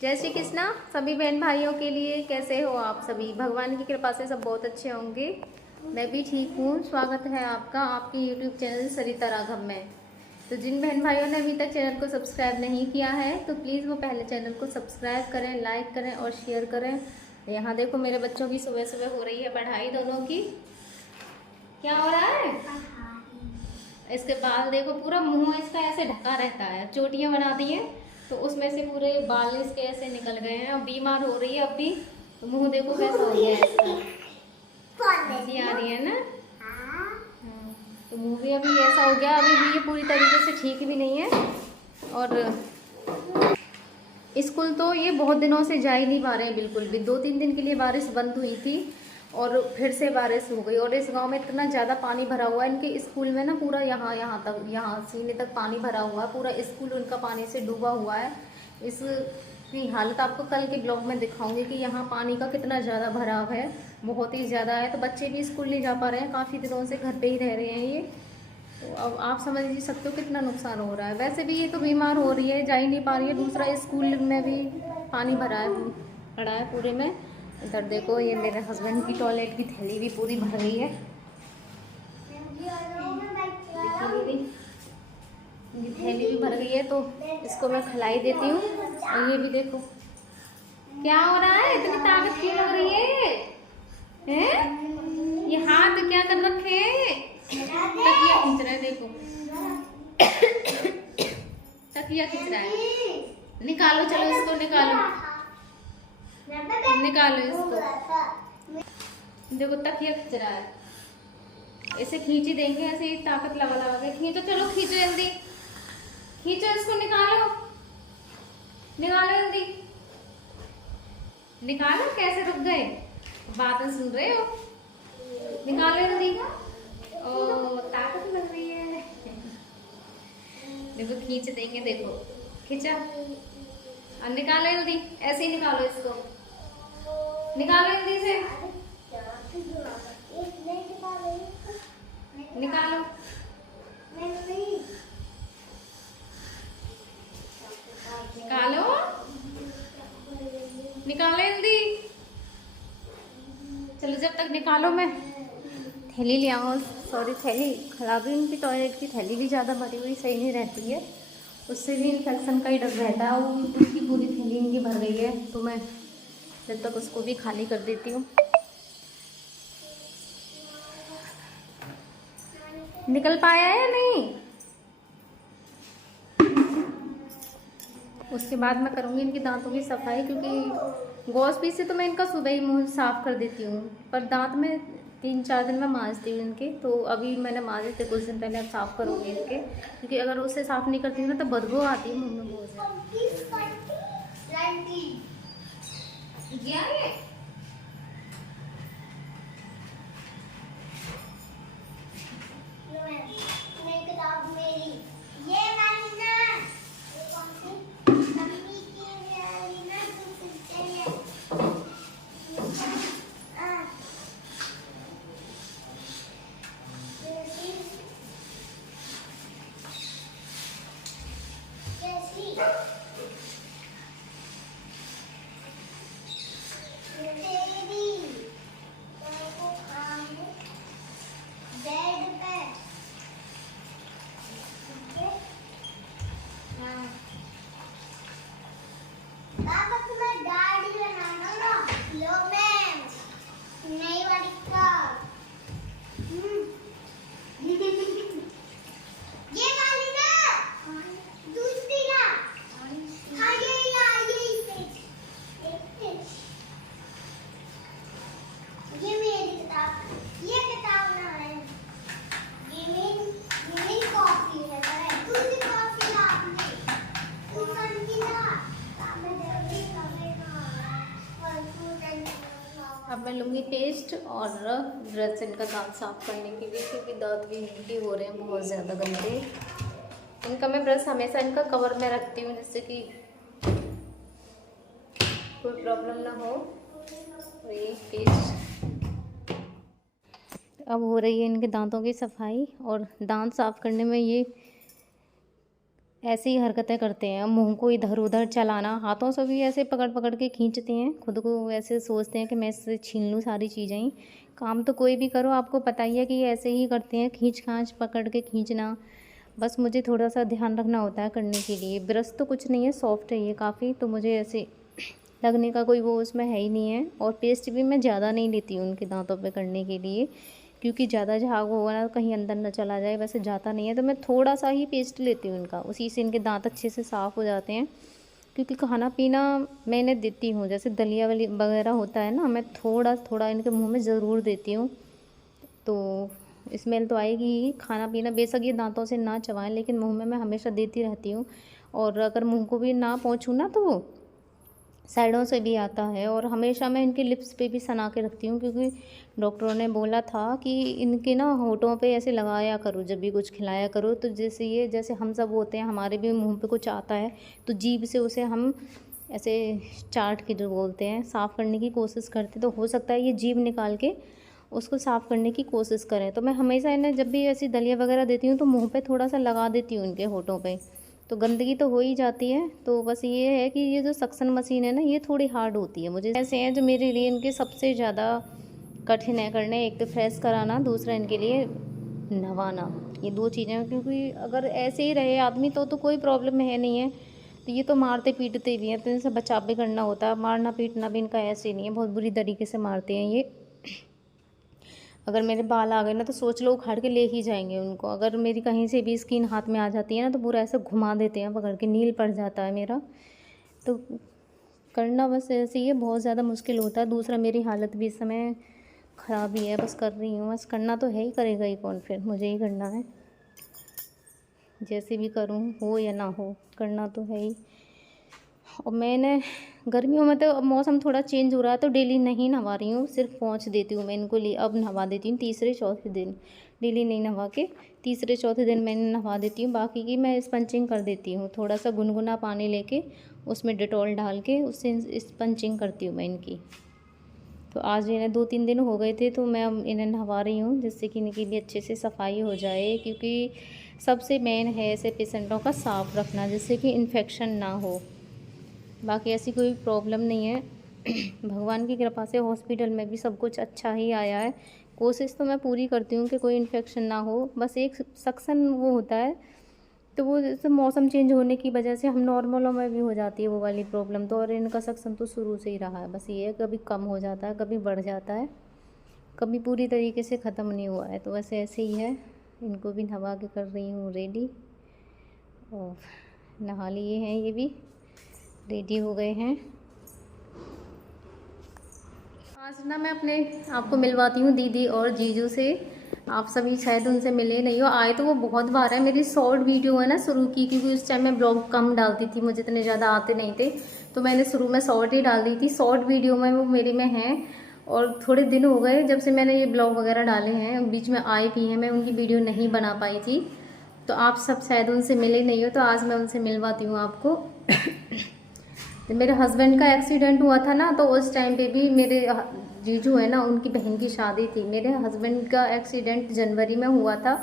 जय श्री कृष्णा सभी बहन भाइयों के लिए। कैसे हो आप सभी? भगवान की कृपा से सब बहुत अच्छे होंगे। मैं भी ठीक हूँ। स्वागत है आपका आपके YouTube चैनल सरिता राघव में। तो जिन बहन भाइयों ने अभी तक चैनल को सब्सक्राइब नहीं किया है तो प्लीज़ वो पहले चैनल को सब्सक्राइब करें, लाइक करें और शेयर करें। यहाँ देखो मेरे बच्चों की सुबह सुबह हो रही है पढ़ाई दोनों की। क्या हो रहा है? इसके बाल देखो, पूरा मुंह इसका ऐसे ढका रहता है, चोटियां बना दी हैं तो उसमें से पूरे बाल इसके ऐसे निकल गए हैं। अब बीमार हो रही है अब भी, तो मुंह देखो कैसा हो गया है इसका। हंसी आ रही है ना? हाँ, तो मुंह भी अभी ऐसा हो गया। अभी भी ये पूरी तरीके से ठीक भी नहीं है। और स्कूल तो ये बहुत दिनों से जा ही नहीं पा रहे हैं बिल्कुल भी। 2-3 दिन के लिए बारिश बंद हुई थी और फिर से बारिश हो गई। और इस गांव में इतना ज़्यादा पानी भरा हुआ है, इनके स्कूल में ना पूरा यहाँ तक, यहाँ सीने तक पानी भरा हुआ है। पूरा स्कूल उनका पानी से डूबा हुआ है। इसकी हालत आपको कल के ब्लॉग में दिखाऊंगी कि यहाँ पानी का कितना ज़्यादा भराव है, बहुत ही ज़्यादा है। तो बच्चे भी स्कूल नहीं जा पा रहे हैं, काफ़ी दिनों से घर पर ही रह रहे हैं ये। तो अब आप समझ ही सकते हो कितना नुकसान हो रहा है। वैसे भी ये तो बीमार हो रही है, जा ही नहीं पा रही है। दूसरा स्कूल में भी पानी भरा है, पड़ा है पूरे में। इधर देखो ये मेरे हस्बैंड की टॉयलेट की थैली भी पूरी भर गई है। ये थैली भी भर गई है तो इसको मैं खिलाई देती हूँ। और ये भी देखो क्या हो रहा है, इतनी ताकत क्यों लग रही है? हैं? ये हाथ क्या कर रखे हैं? तकिया खींच रहा है, देखो तकिया खींच रहा है। निकालो, चलो इसको निकालो, निकालो इसको। देखो तकिया खींच रहा है। इसे खींच ही देंगे, ऐसे ही ताकत लगा लगा के। खींचो, चलो खींचो जल्दी, खींचो इसको, निकालो निकालो जल्दी निकालो। कैसे रुक गए? बातें सुन रहे हो? निकालो जल्दी। ओ ताकत लग रही है। देखो खींच देंगे, देखो खींचा। और निकालो जल्दी, ऐसे ही निकालो इसको, निकालो जल्दी से, निकालो। निकालो, निकालो जल्दी। चलो जब तक निकालो मैं थैली ले आऊँ। सॉरी, थैली खराब है इनकी। टॉयलेट की थैली भी ज़्यादा भरी हुई सही नहीं रहती है, उससे भी इन्फेक्शन का ही डर रहता है। और उनकी पूरी थैली इनकी भर गई है तो मैं जब तक उसको भी खाली कर देती हूँ। निकल पाया है या नहीं? उसके बाद मैं करूँगी इनके दांतों की सफाई, क्योंकि गॉस पी से तो मैं इनका सुबह ही मुँह साफ़ कर देती हूँ, पर दांत में 3-4 दिन में मांजती हूँ इनके। तो अभी मैंने मांजे थे कुछ दिन पहले, अब साफ़ करूँगी इनके, क्योंकि अगर उसे साफ़ नहीं करती हूँ ना तो बदबू आती है मुँह में बहुत ज़्यादा। अब मैं लूँगी पेस्ट और ब्रश इनका दांत साफ़ करने के लिए, क्योंकि दांत भी इनके हो रहे हैं बहुत ज़्यादा गंदे। इनका मैं ब्रश हमेशा इनका कवर में रखती हूँ, जिससे कि कोई प्रॉब्लम ना हो। ये पेस्ट अब हो रही है इनके दांतों की सफाई। और दांत साफ़ करने में ये ऐसी ही हरकतें करते हैं, मुंह को इधर उधर चलाना, हाथों से भी ऐसे पकड़ पकड़ के खींचते हैं, खुद को ऐसे सोचते हैं कि मैं इससे छीन लूँ सारी चीज़ें ही। काम तो कोई भी करो आपको पता ही है कि ये ऐसे ही करते हैं, खींच खांच पकड़ के खींचना। बस मुझे थोड़ा सा ध्यान रखना होता है करने के लिए। ब्रश तो कुछ नहीं है, सॉफ्ट है ये काफ़ी, तो मुझे ऐसे लगने का कोई वो उसमें है ही नहीं है। और पेस्ट भी मैं ज़्यादा नहीं लेती हूँ उनके दांतों पे करने के लिए, क्योंकि ज़्यादा झाग होगा ना कहीं अंदर ना चला जाए। वैसे जाता नहीं है तो मैं थोड़ा सा ही पेस्ट लेती हूँ उनका, उसी से इनके दांत अच्छे से साफ़ हो जाते हैं। क्योंकि खाना पीना मैं इन्हें देती हूँ, जैसे दलिया वली वगैरह होता है ना, मैं थोड़ा थोड़ा इनके मुँह में ज़रूर देती हूँ, तो स्मेल तो आएगी ही। खाना पीना बेशक ये दांतों से ना चबाएं, लेकिन मुंह में मैं हमेशा देती रहती हूँ। और अगर मुंह को भी ना पहुँचूँ ना तो वो साइडों से भी आता है। और हमेशा मैं इनके लिप्स पे भी सना के रखती हूँ, क्योंकि डॉक्टरों ने बोला था कि इनके ना होठों पे ऐसे लगाया करो जब भी कुछ खिलाया करो, तो जैसे हम सब होते हैं, हमारे भी मुंह पे कुछ आता है तो जीभ से उसे हम ऐसे चाट के जो बोलते हैं साफ़ करने की कोशिश करते, तो हो सकता है ये जीभ निकाल के उसको साफ़ करने की कोशिश करें। तो मैं हमेशा इन्हें जब भी ऐसी दलिया वगैरह देती हूँ तो मुँह पे थोड़ा सा लगा देती हूँ इनके होठों पे, तो गंदगी तो हो ही जाती है। तो बस ये है कि ये जो सक्शन मशीन है ना, ये थोड़ी हार्ड होती है। मुझे ऐसे हैं जो मेरे लिए इनके सबसे ज़्यादा कठिन है करने, एक तो फ्रेश कराना, दूसरा इनके लिए नहवाना। ये दो चीज़ें, क्योंकि अगर ऐसे ही रहे आदमी तो कोई प्रॉब्लम है नहीं है, तो ये तो मारते पीटते भी हैं, तो इनसे बचाव भी करना होता है। मारना पीटना भी इनका ऐसे नहीं है, बहुत बुरी तरीके से मारते हैं ये। अगर मेरे बाल आ गए ना तो सोच लो उखाड़ के ले ही जाएंगे उनको। अगर मेरी कहीं से भी स्किन हाथ में आ जाती है ना तो पूरा ऐसे घुमा देते हैं पकड़ के, नील पड़ जाता है मेरा। तो करना बस ऐसे ही है, बहुत ज़्यादा मुश्किल होता है। दूसरा मेरी हालत भी इस समय ख़राब ही है, बस कर रही हूँ। बस करना तो है ही, करेगा ही कौन, फिर मुझे ही करना है। जैसे भी करूँ, हो या ना हो, करना तो है ही। और मैंने गर्मियों में तो अब मौसम थोड़ा चेंज हो रहा है तो डेली नहीं नहवा रही हूँ, सिर्फ पोंछ देती हूँ मैं इनको। अब नहवा देती हूँ तीसरे चौथे दिन, डेली नहीं नहवा के तीसरे चौथे दिन मैंने नहवा देती हूँ। बाकी की मैं स्पंचिंग कर देती हूँ, थोड़ा सा गुनगुना पानी लेके उसमें डेटॉल डाल के उससे स्पंचिंग करती हूँ मैं इनकी। तो आज इन्हें 2-3 दिन हो गए थे तो मैं अब इन्हें नहवा रही हूँ, जिससे कि इनकी भी अच्छे से सफाई हो जाए। क्योंकि सबसे मेन है ऐसे पेशेंटों का साफ़ रखना, जिससे कि इन्फेक्शन ना हो। बाकी ऐसी कोई प्रॉब्लम नहीं है। भगवान की कृपा से हॉस्पिटल में भी सब कुछ अच्छा ही आया है। कोशिश तो मैं पूरी करती हूँ कि कोई इन्फेक्शन ना हो। बस एक सक्शन वो होता है, तो वो जैसे मौसम चेंज होने की वजह से हम नॉर्मलों में भी हो जाती है वो वाली प्रॉब्लम। तो और इनका सक्शन तो शुरू से ही रहा है, बस ये है कभी कम हो जाता है, कभी बढ़ जाता है, कभी पूरी तरीके से ख़त्म नहीं हुआ है। तो वैसे ऐसे ही है। इनको भी नहवा के कर रही हूँ रेडी, और नहा लिए हैं, ये भी रेडी हो गए हैं। आज ना मैं अपने आपको मिलवाती हूँ दीदी और जीजू से। आप सभी शायद उनसे मिले नहीं हो, आए तो वो बहुत बार है। मेरी शॉर्ट वीडियो है ना शुरू की, क्योंकि उस टाइम मैं ब्लॉग कम डालती थी, मुझे इतने ज़्यादा आते नहीं थे, तो मैंने शुरू में शॉर्ट ही डाल दी थी। शॉर्ट वीडियो में वो मेरे में हैं, और थोड़े दिन हो गए जब से मैंने ये ब्लॉग वगैरह डाले हैं, बीच में आए भी हैं, मैं उनकी वीडियो नहीं बना पाई थी। तो आप सब शायद उनसे मिले नहीं हो, तो आज मैं उनसे मिलवाती हूँ आपको। तो मेरे हस्बैंड का एक्सीडेंट हुआ था ना, तो उस टाइम पे भी मेरे जीजू है ना, उनकी बहन की शादी थी। मेरे हस्बैंड का एक्सीडेंट जनवरी में हुआ था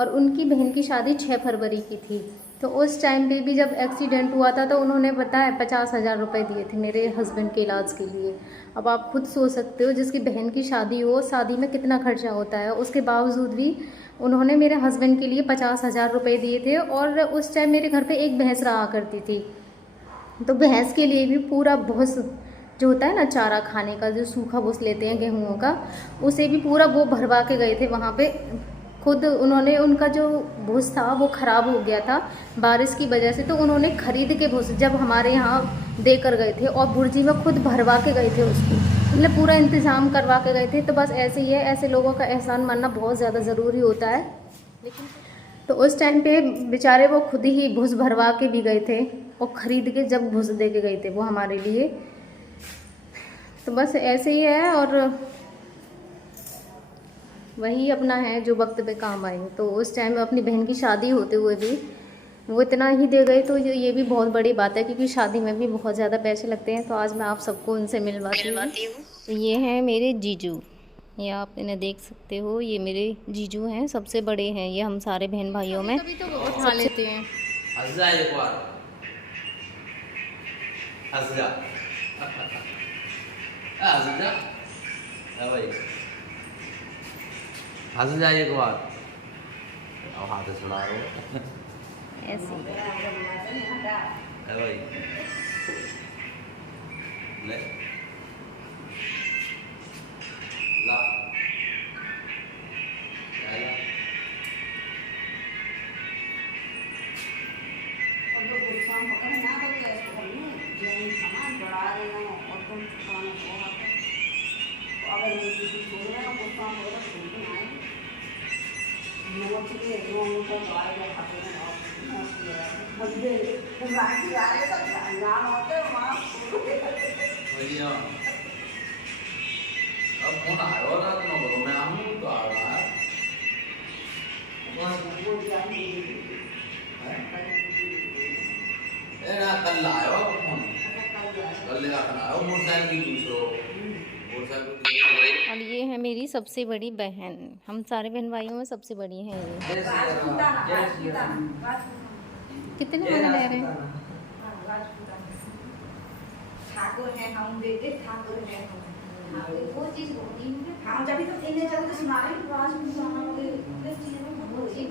और उनकी बहन की शादी 6 फरवरी की थी। तो उस टाइम पे भी जब एक्सीडेंट हुआ था तो उन्होंने बताया 50,000 रुपये दिए थे मेरे हस्बैंड के इलाज के लिए। अब आप खुद सोच सकते हो, जिसकी बहन की शादी हो, शादी में कितना खर्चा होता है। उसके बावजूद भी उन्होंने मेरे हस्बैंड के लिए 50,000 रुपये दिए थे। और उस टाइम मेरे घर पर एक भैंस रहा करती थी, तो भैंस के लिए भी पूरा भूस जो होता है ना चारा खाने का, जो सूखा भूस लेते हैं गेहूँ का, उसे भी पूरा वो भरवा के गए थे वहाँ पे खुद उन्होंने। उनका जो भूस था वो ख़राब हो गया था बारिश की वजह से, तो उन्होंने खरीद के भूस जब हमारे यहाँ दे कर गए थे, और बुर्जी में खुद भरवा के गए थे उसको, मतलब पूरा इंतज़ाम करवा के गए थे। तो बस ऐसे ही है, ऐसे लोगों का एहसान मानना बहुत ज़्यादा ज़रूरी होता है। लेकिन तो उस टाइम पे बेचारे वो खुद ही भूस भरवा के भी गए थे, और ख़रीद के जब भूस दे के गए थे वो हमारे लिए। तो बस ऐसे ही है, और वही अपना है जो वक्त पे काम आए। तो उस टाइम अपनी बहन की शादी होते हुए भी वो इतना ही दे गए, तो ये भी बहुत बड़ी बात है, क्योंकि शादी में भी बहुत ज़्यादा पैसे लगते हैं। तो आज मैं आप सबको उनसे मिलवाती हूँ। तो ये हैं मेरे जीजू, ये आप इन्हें देख सकते हो, ये मेरे जीजू हैं, सबसे बड़े हैं ये हम सारे बहन भाइयों में। कभी तो उठा लेते हैं। हंस जा एक बार, हंस जा, हंस जा भाई, हंस जा एक बार। अब हाथ से सुना रहे हो ऐसे भाई, ले ला भैया अब फोन आया हो रात में बोलो मैं आऊँ तो आ रहा है ए ना कल आया हो फोन कल लेगा कल आया हो मोटरसाइकिल की दूसरो मोटरसाइकिल और ये है मेरी सबसे बड़ी बहन, हम सारे बहन भाइयों में सबसे बड़ी हैं ये। कितने मजे ले रहे हैं। ठाकुर है हम बेटे ठाकुर है हम वो चीज होती है हम जब भी तो इन्हें चलो तो सुना रहे हैं आवाज भी सुना वो चीज